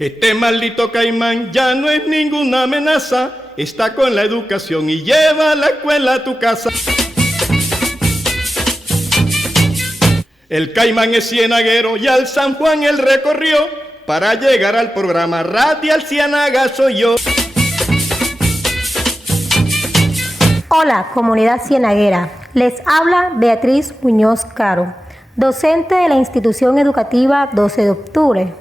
Este maldito caimán ya no es ninguna amenaza, está con la educación y lleva la escuela a tu casa. El caimán es cienaguero y al San Juan él recorrió para llegar al programa Radial Ciénaga soy yo. Hola, comunidad cienaguera. Les habla Beatriz Muñoz Caro, docente de la institución educativa 12 de octubre.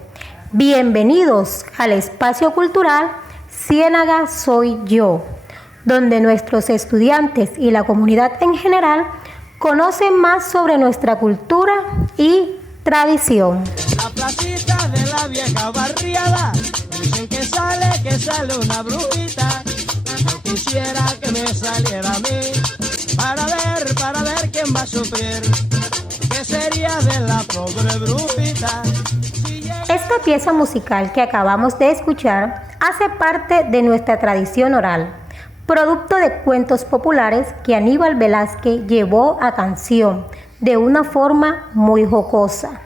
Bienvenidos al espacio cultural Ciénaga Soy Yo, donde nuestros estudiantes y la comunidad en general conocen más sobre nuestra cultura y tradición. La placita de la vieja barriada, dicen que sale una brujita. Yo quisiera que me saliera a mí, para ver quién va a sufrir. ¿Qué sería de la pobre brujita? Esta pieza musical que acabamos de escuchar hace parte de nuestra tradición oral, producto de cuentos populares que Aníbal Velázquez llevó a canción de una forma muy jocosa.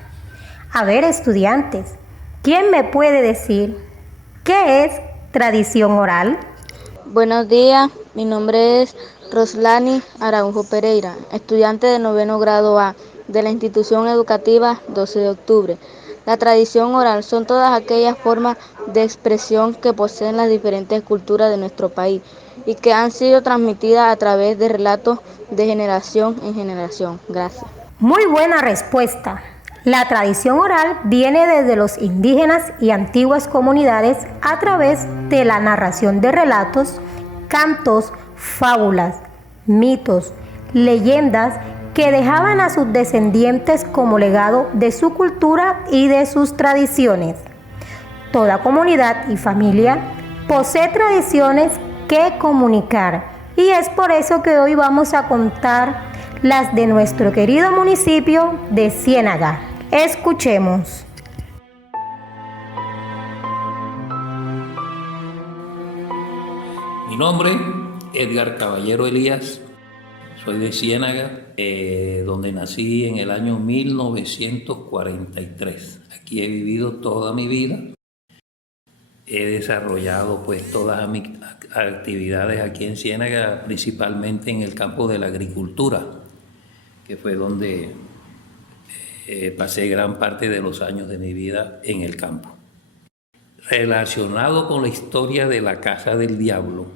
A ver, estudiantes, ¿quién me puede decir qué es tradición oral? Buenos días, mi nombre es Roslani Araújo Pereira, estudiante de 9º grado A de la institución educativa 12 de octubre. La tradición oral son todas aquellas formas de expresión que poseen las diferentes culturas de nuestro país y que han sido transmitidas a través de relatos de generación en generación. Gracias. Muy buena respuesta. La tradición oral viene desde los indígenas y antiguas comunidades a través de la narración de relatos, cantos, fábulas, mitos, leyendas que dejaban a sus descendientes como legado de su cultura y de sus tradiciones. Toda comunidad y familia posee tradiciones que comunicar y es por eso que hoy vamos a contar las de nuestro querido municipio de Ciénaga. Escuchemos. Mi nombre, Edgar Caballero Elías, soy de Ciénaga, donde nací en el año 1943. Aquí he vivido toda mi vida. He desarrollado pues todas mis actividades aquí en Ciénaga, principalmente en el campo de la agricultura, que fue donde pasé gran parte de los años de mi vida en el campo. Relacionado con la historia de la Casa del Diablo,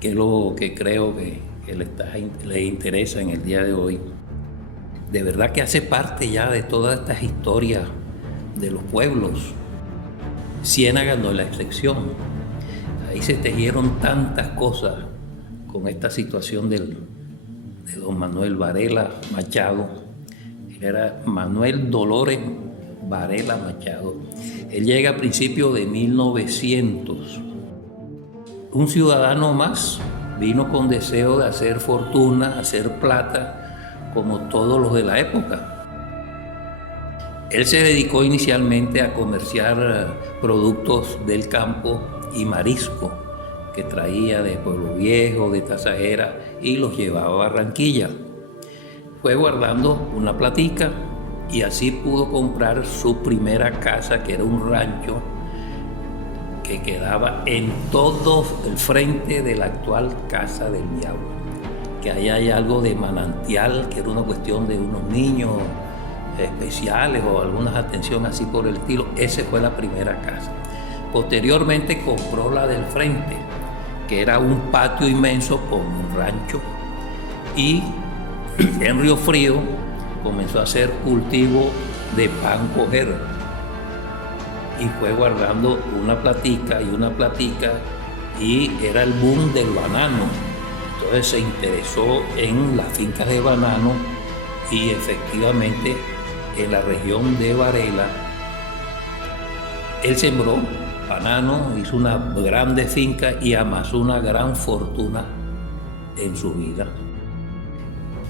que es lo que creo que les interesa en el día de hoy, de verdad que hace parte ya de todas estas historias de los pueblos. Ciénaga no es la excepción. Ahí se tejieron tantas cosas con esta situación de don Manuel Varela Machado. Él era Manuel Dolores Varela Machado. Él llega a principios de 1900. Un ciudadano más vino con deseo de hacer fortuna, hacer plata, como todos los de la época. Él se dedicó inicialmente a comerciar productos del campo y marisco que traía de Pueblo Viejo, de Tasajera, y los llevaba a Barranquilla. Fue guardando una platica y así pudo comprar su primera casa, que era un rancho que quedaba en todo el frente de la actual Casa del Diablo. Que ahí hay algo de manantial, que era una cuestión de unos niños especiales o algunas atenciones así por el estilo. Esa fue la primera casa. Posteriormente compró la del frente, que era un patio inmenso con un rancho, y en Río Frío comenzó a hacer cultivo de pan coger y fue guardando una platica y era el boom del banano. Entonces se interesó en las fincas de banano y efectivamente en la región de Varela él sembró banano, hizo una grande finca y amasó una gran fortuna en su vida.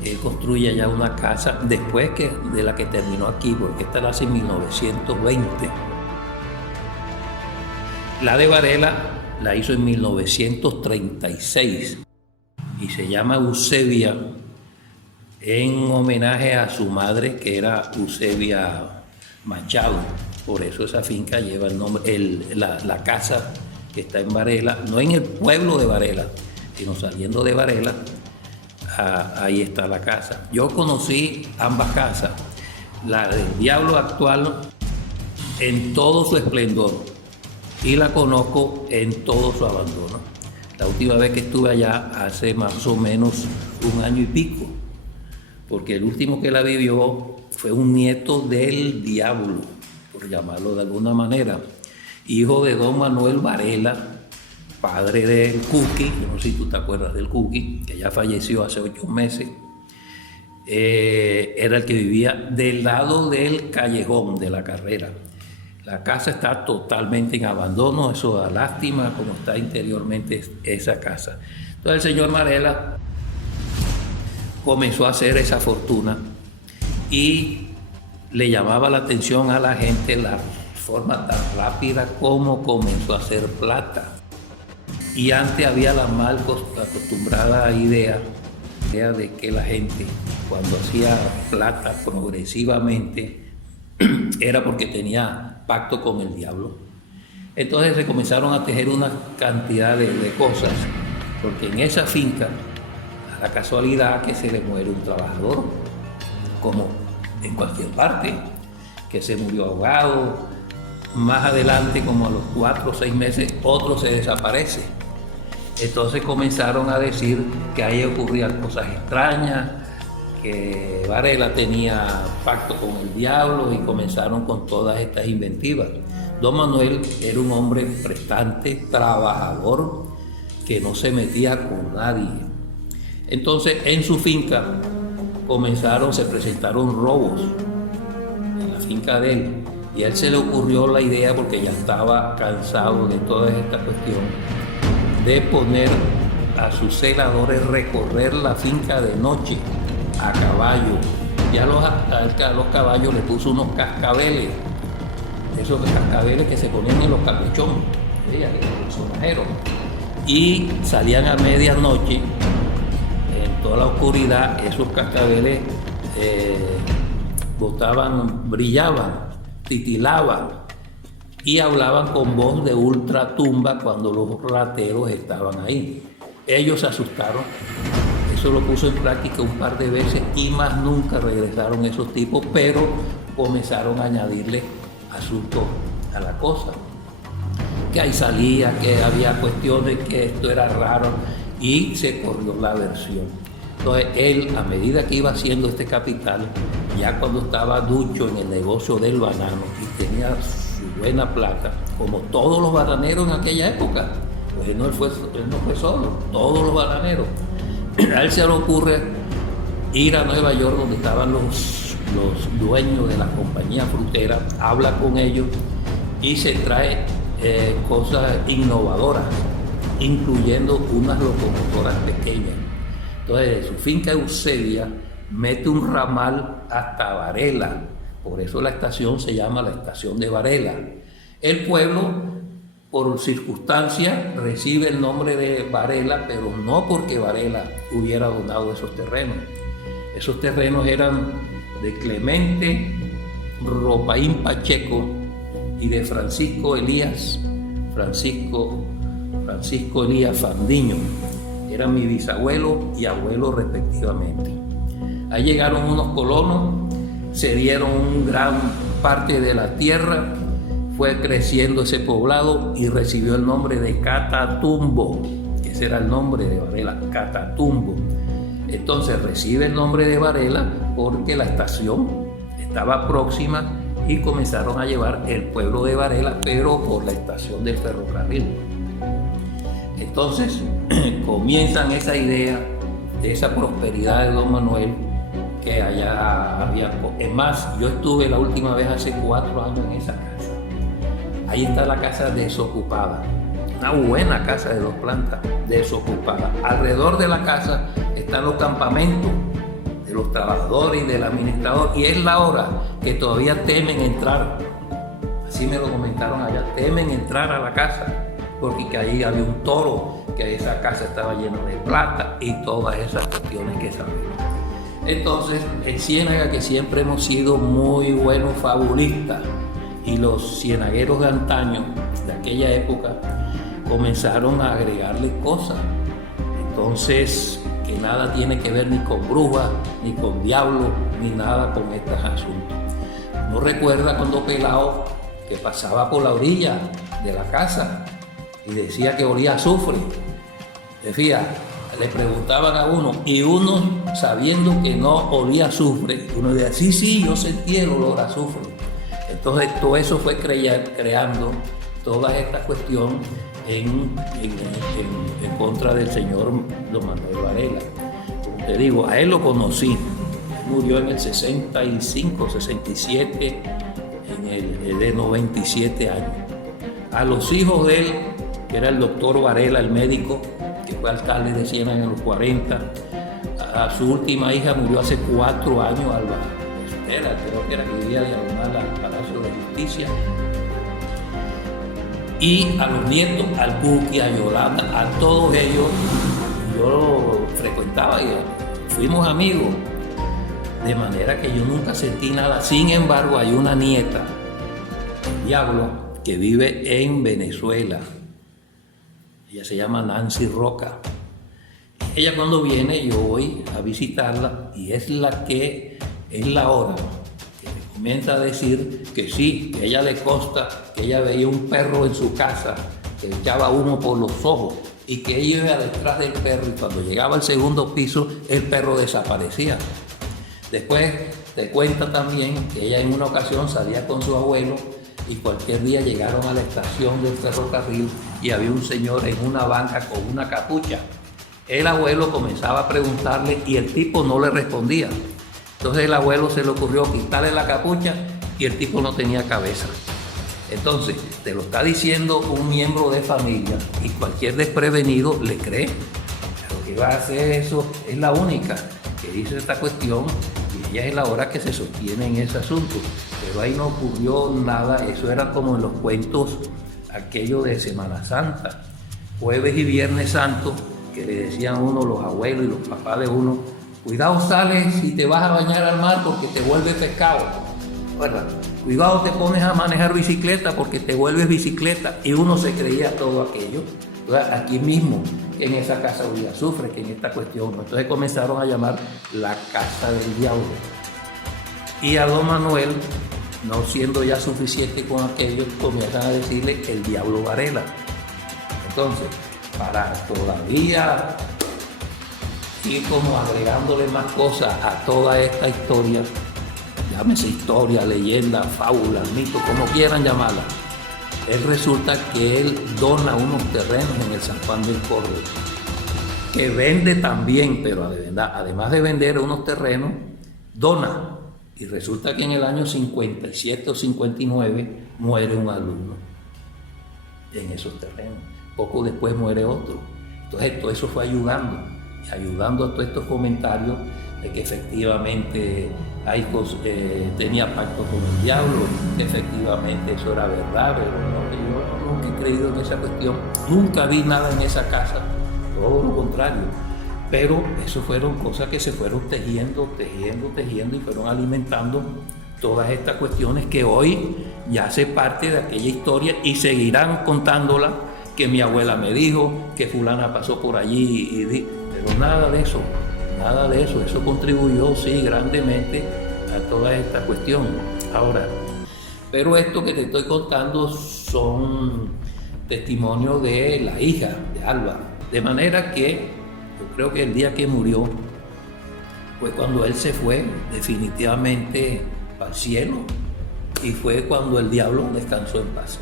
Él construye ya una casa después de la que terminó aquí, porque esta la hace en 1920. La de Varela la hizo en 1936 y se llama Eusebia en homenaje a su madre, que era Eusebia Machado. Por eso esa finca lleva el nombre, la casa que está en Varela, no en el pueblo de Varela, sino saliendo de Varela, ahí está la casa. Yo conocí ambas casas, la del Diablo actual en todo su esplendor y la conozco en todo su abandono. La última vez que estuve allá hace más o menos 1 año y pico, porque el último que la vivió fue un nieto del Diablo, por llamarlo de alguna manera, hijo de don Manuel Varela, padre del Cuqui, yo no sé si tú te acuerdas del Cuqui, que ya falleció hace 8 meses, era el que vivía del lado del callejón de la Carrera. La casa está totalmente en abandono, eso da lástima como está interiormente esa casa. Entonces el señor Varela comenzó a hacer esa fortuna y le llamaba la atención a la gente la forma tan rápida como comenzó a hacer plata. Y antes había la mal acostumbrada idea de que la gente cuando hacía plata progresivamente era porque tenía pacto con el diablo. Entonces se comenzaron a tejer una cantidad de cosas, porque en esa finca, a la casualidad que se le muere un trabajador, como en cualquier parte, que se murió ahogado, más adelante, como a los 4 o 6 meses, otro se desaparece. Entonces comenzaron a decir que ahí ocurrían cosas extrañas, que Varela tenía pacto con el diablo y comenzaron con todas estas inventivas. Don Manuel era un hombre prestante, trabajador, que no se metía con nadie. Entonces en su finca se presentaron robos en la finca de él y a él se le ocurrió la idea, porque ya estaba cansado de toda esta cuestión, de poner a sus celadores recorrer la finca de noche a caballo. Ya a los caballos le puso unos cascabeles, esos cascabeles que se ponían en los capuchones, los sonajeros, y salían a medianoche, en toda la oscuridad, esos cascabeles brillaban, titilaban y hablaban con voz de ultratumba cuando los rateros estaban ahí. Ellos se asustaron. Eso lo puso en práctica un par de veces y más nunca regresaron esos tipos, pero comenzaron a añadirle asuntos a la cosa. Que ahí salía, que había cuestiones, que esto era raro y se corrió la versión. Entonces él, a medida que iba haciendo este capital, ya cuando estaba ducho en el negocio del banano y tenía su buena plata, como todos los bananeros en aquella época, pues él no fue solo, todos los bananeros. A él se le ocurre ir a Nueva York, donde estaban los dueños de la compañía frutera, habla con ellos y se trae cosas innovadoras, incluyendo unas locomotoras pequeñas. Entonces, de su finca Eusebia mete un ramal hasta Varela, por eso la estación se llama la estación de Varela. El pueblo, por circunstancias, recibe el nombre de Varela, pero no porque Varela hubiera donado esos terrenos. Esos terrenos eran de Clemente Ropaín Pacheco y de Francisco Elías Fandiño. Eran mi bisabuelo y abuelo respectivamente. Ahí llegaron unos colonos, se dieron una gran parte de la tierra, fue creciendo ese poblado y recibió el nombre de Catatumbo. Ese era el nombre de Varela, Catatumbo. Entonces recibe el nombre de Varela porque la estación estaba próxima y comenzaron a llevar el pueblo de Varela, pero por la estación del ferrocarril. Entonces comienzan esa idea de esa prosperidad de don Manuel, que allá había. Es más, yo estuve la última vez hace 4 años en esa casa. Ahí está la casa desocupada, una buena casa de 2 plantas, desocupada. Alrededor de la casa están los campamentos de los trabajadores y del administrador, y es la hora que todavía temen entrar. Así me lo comentaron allá, temen entrar a la casa, porque que ahí había un toro, que esa casa estaba llena de plata y todas esas cuestiones que sabemos. Entonces, en Ciénaga, que siempre hemos sido muy buenos fabulistas, y los cienagueros de antaño, de aquella época, comenzaron a agregarle cosas. Entonces, que nada tiene que ver ni con brujas, ni con diablos, ni nada con estos asuntos. No recuerda cuando pelado que pasaba por la orilla de la casa y decía que olía a azufre. Decía, le preguntaban a uno, y uno sabiendo que no olía a azufre, uno decía, sí, yo sentí el olor a azufre. Entonces todo eso fue creando toda esta cuestión en contra del señor Don Manuel Varela. Como te digo, a él lo conocí, murió en el 65, 67, de 97 años. A los hijos de él, que era el doctor Varela, el médico, que fue alcalde de Ciénaga en los 40, a su última hija murió hace 4 años, Alba Estela, creo que era que vivía diagonal al Palacio de Justicia. Y a los nietos, al Buki, a Yolanda, a todos ellos, yo los frecuentaba y fuimos amigos, de manera que yo nunca sentí nada. Sin embargo, hay una nieta, el Diablo, que vive en Venezuela. Ella se llama Nancy Roca. Ella cuando viene, yo voy a visitarla y es la hora que me comienza a decir que sí, que a ella le consta que ella veía un perro en su casa que echaba humo por los ojos y que ella iba detrás del perro y cuando llegaba al segundo piso el perro desaparecía. Después te cuenta también que ella en una ocasión salía con su abuelo y cualquier día llegaron a la estación del ferrocarril y había un señor en una banca con una capucha. El abuelo comenzaba a preguntarle y el tipo no le respondía. Entonces el abuelo se le ocurrió quitarle la capucha y el tipo no tenía cabeza. Entonces, te lo está diciendo un miembro de familia y cualquier desprevenido le cree. Lo que va a hacer eso es la única que dice esta cuestión y ella es la hora que se sostiene en ese asunto. Pero ahí no ocurrió nada, eso era como en los cuentos aquello de Semana Santa, jueves y viernes santo, que le decían a uno los abuelos y los papás de uno, cuidado sales y te vas a bañar al mar porque te vuelves pescado, ¿verdad? Cuidado te pones a manejar bicicleta porque te vuelves bicicleta, y uno se creía todo aquello. Entonces, aquí mismo, en esa casa había azufre, que en esta cuestión, entonces comenzaron a llamar la casa del diablo. Y a don Manuel, no siendo ya suficiente con aquello, comienzan a decirle el diablo Varela. Entonces, para todavía ir como agregándole más cosas a toda esta historia, llámese historia, leyenda, fábula, mito, como quieran llamarla, resulta que él dona unos terrenos en el San Juan del Córdoba, que vende también, pero además de vender unos terrenos, dona. Y resulta que en el año 57 o 59 muere un alumno en esos terrenos. Poco después muere otro. Entonces todo eso fue ayudando a todos estos comentarios de que efectivamente tenía pacto con el diablo, que efectivamente eso era verdad, pero no, que yo nunca he creído en esa cuestión, nunca vi nada en esa casa, todo lo contrario. Pero eso fueron cosas que se fueron tejiendo y fueron alimentando todas estas cuestiones que hoy ya hace parte de aquella historia y seguirán contándola, que mi abuela me dijo, que fulana pasó por allí, pero nada de eso, eso contribuyó sí grandemente a toda esta cuestión. Ahora, pero esto que te estoy contando son testimonios de la hija de Alba, de manera que yo creo que el día que murió fue cuando él se fue definitivamente al cielo y fue cuando el diablo descansó en paz.